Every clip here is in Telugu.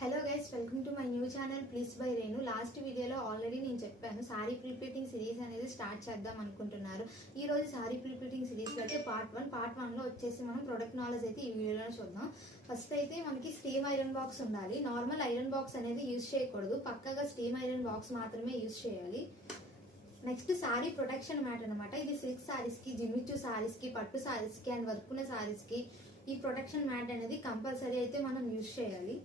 Hello guys, welcome to my new channel please by Renu. Last వీడియోలో ఆల్రెడీ నేను చెప్పాను సారీ ప్రిపేటింగ్ సిరీస్ అనేది స్టార్ట్ చేద్దాం అనుకుంటున్నారు. ఈ రోజు సారీ ప్రిపేటింగ్ సిరీస్ అయితే పార్ట్ 1 లో వచ్చేసి మనం ప్రొడక్ట్ నాలెడ్జ్ అయితే ఈ వీడియోలో చూద్దాం. ఫస్ట్ అయితే మనకి స్టీమ్ ఐరన్ బాక్స్ ఉండాలి. నార్మల్ ఐరన్ బాక్స్ అనేది యూజ్ చేయకూడదు, పక్కగా స్టీమ్ ఐరన్ బాక్స్ మాత్రమే యూజ్ చేయాలి. నెక్స్ట్ సారీ ప్రొటెక్షన్ మ్యాట్ అనమాట. ఇది సిల్క్ సారీస్ కి, జిమ్మిచూ సారీస్ కి, పట్టు సారీస్ కి అండ్ వర్క్ ఉన్న సారీస్ కి ఈ ప్రొటెక్షన్ మ్యాట్ అనేది కంపల్సరీ అయితే మనం యూజ్ చేయాలి.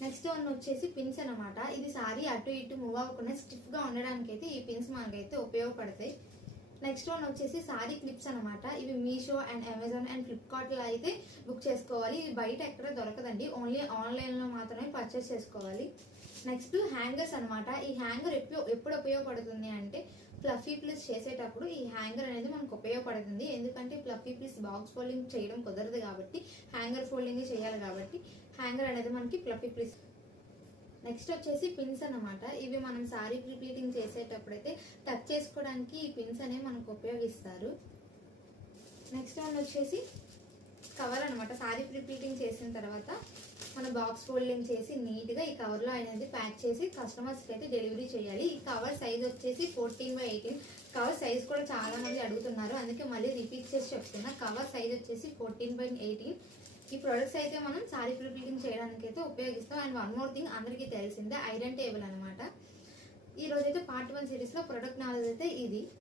నెక్స్ట్ వన్ వచ్చేసి పిన్స్ అనమాట. ఇది సారీ అటు ఇటు మూవ్ అవ్వకుండా స్టిఫ్ గా ఉండడానికి అయితే ఈ పిన్స్ మనకైతే ఉపయోగపడతాయి. నెక్స్ట్ వన్ వచ్చేసి సారీ క్లిప్స్ అనమాట. ఇవి Meesho and Amazon and Flipkart లో అయితే బుక్ చేసుకోవాలి. ఇది బయట ఎక్కడ దొరకదండి, ఓన్లీ ఆన్లైన్ లో మాత్రమే పర్చేస్ చేసుకోవాలి. నెక్స్ట్ హ్యాంగర్స్ అనమాట. ఈ హ్యాంగర్ ఎప్పుడు ఉపయోగపడుతుంది అంటే ఫ్లఫీ ప్లీస్ చేసేటప్పుడు ఈ హ్యాంగర్ అనేది మనకు ఉపయోగపడుతుంది. ఎందుకంటే ఫ్లఫీ ప్లీస్ బాక్స్ ఫోల్డింగ్ చేయడం కుదరదు కాబట్టి హ్యాంగర్ ఫోల్డింగ్ చేయాలి కాబట్టి హ్యాంగర్ అనేది మనకి ఫ్లఫీ ప్లీస్. నెక్స్ట్ వచ్చేసి పిన్స్ అనమాట. ఇవి మనం సారీ ప్రిప్లీటింగ్ చేసేటప్పుడు అయితే టచ్ చేసుకోవడానికి ఈ పిన్స్ అనేవి మనకు ఉపయోగిస్తారు. నెక్స్ట్ వన్ వచ్చేసి కవర్ అనమాట. సారీ ప్రిప్లీటింగ్ చేసిన తర్వాత మన బాక్స్ ఫోల్డింగ్ చేసి నీట్ గా ఈ కవర్ లో అనేది ప్యాక్ చేసి కస్టమర్స్ కి అయితే డెలివరీ చేయాలి. ఈ కవర్ సైజ్ వచ్చేసి 14x18. కవర్ సైజ్ కూడా చాలా మంది అడుగుతున్నారు, అందుకే మళ్ళీ రిపీట్ చేసి చెప్తున్నా. కవర్ సైజ్ వచ్చేసి 14x18. ఈ ప్రొడక్ట్స్ అయితే మనం సారీ ప్రిప్లీటింగ్ చేయడానికి అయితే ఉపయోగిస్తాం. అండ్ వన్ మోర్ థింగ్, అందరికీ తెలిసిందే ఐరన్ టేబుల్ అనమాట. ఈ రోజైతే పార్ట్ 1 సిరీస్ లో ప్రొడక్ట్ నాలెడ్జ్ అయితే ఇది.